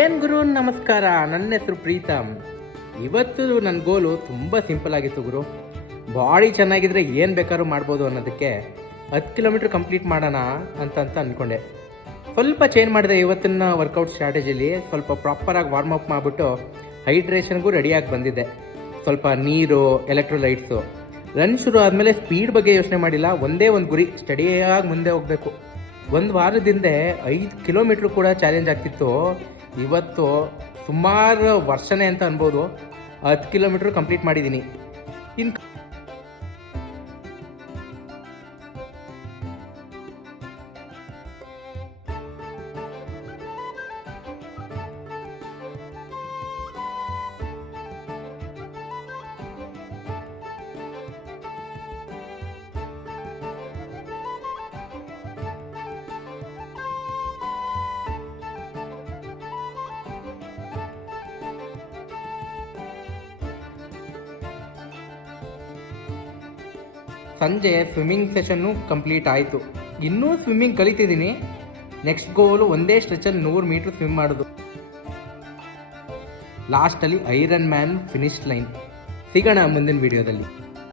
ಏನ್ ಗುರು ನಮಸ್ಕಾರ. ನನ್ನ ಹೆಸರು ಪ್ರೀತಮ್. ಇವತ್ತು ನನ್ನ ಗೋಲು ತುಂಬ ಸಿಂಪಲ್ ಆಗಿತ್ತು ಗುರು. ಬಾಡಿ ಚೆನ್ನಾಗಿದ್ರೆ ಏನು ಬೇಕಾದ್ರೂ ಮಾಡ್ಬೋದು ಅನ್ನೋದಕ್ಕೆ 10 ಕಿಲೋಮೀಟ್ರ್ ಕಂಪ್ಲೀಟ್ ಮಾಡೋಣ ಅಂತ ಅಂದ್ಕೊಂಡೆ. ಸ್ವಲ್ಪ ಚೇಂಜ್ ಮಾಡಿದೆ ಇವತ್ತಿನ ವರ್ಕೌಟ್ ಸ್ಟ್ರಾಟಜಿಲಿ. ಸ್ವಲ್ಪ ಪ್ರಾಪರಾಗಿ ವಾರ್ಮ್ ಅಪ್ ಮಾಡಿಬಿಟ್ಟು ಹೈಡ್ರೇಷನ್ಗೂ ರೆಡಿಯಾಗಿ ಬಂದಿದ್ದೆ. ಸ್ವಲ್ಪ ನೀರು, ಎಲೆಕ್ಟ್ರೋಲೈಟ್ಸು. ರನ್ ಶುರು ಆದಮೇಲೆ ಸ್ಪೀಡ್ ಬಗ್ಗೆ ಯೋಚನೆ ಮಾಡಿಲ್ಲ. ಒಂದೇ ಒಂದು ಗುರಿ, ಸ್ಟಡಿಯಾಗಿ ಮುಂದೆ ಹೋಗಬೇಕು. ಒಂದು ವಾರದಿಂದ 5 ಕಿಲೋಮೀಟ್ರ್ ಕೂಡ ಚಾಲೆಂಜ್ ಆಗ್ತಿತ್ತು. ಇವತ್ತು ಸುಮಾರು ವರ್ಷನೇ ಅಂತ ಅನ್ಬೋದು 10 ಕಿಲೋಮೀಟ್ರ್ ಕಂಪ್ಲೀಟ್ ಮಾಡಿದ್ದೀನಿ. ಇನ್ನು ಸಂಜೆ ಸ್ವಿಮ್ಮಿಂಗ್ ಸೆಷನ್ನು ಕಂಪ್ಲೀಟ್ ಆಯಿತು. ಇನ್ನೂ ಸ್ವಿಮ್ಮಿಂಗ್ ಕಲಿತಿದ್ದೀನಿ. ನೆಕ್ಸ್ಟ್ ಗೋಲು ಒಂದೇ ಸ್ಟ್ರೆಚಲ್ಲಿ 100 ಮೀಟ್ರ್ ಸ್ವಿಮ್ ಮಾಡೋದು. ಲಾಸ್ಟಲ್ಲಿ ಐರನ್ ಮ್ಯಾನ್ ಫಿನಿಶ್ ಲೈನ್. ಸಿಗೋಣ ಮುಂದಿನ ವಿಡಿಯೋದಲ್ಲಿ.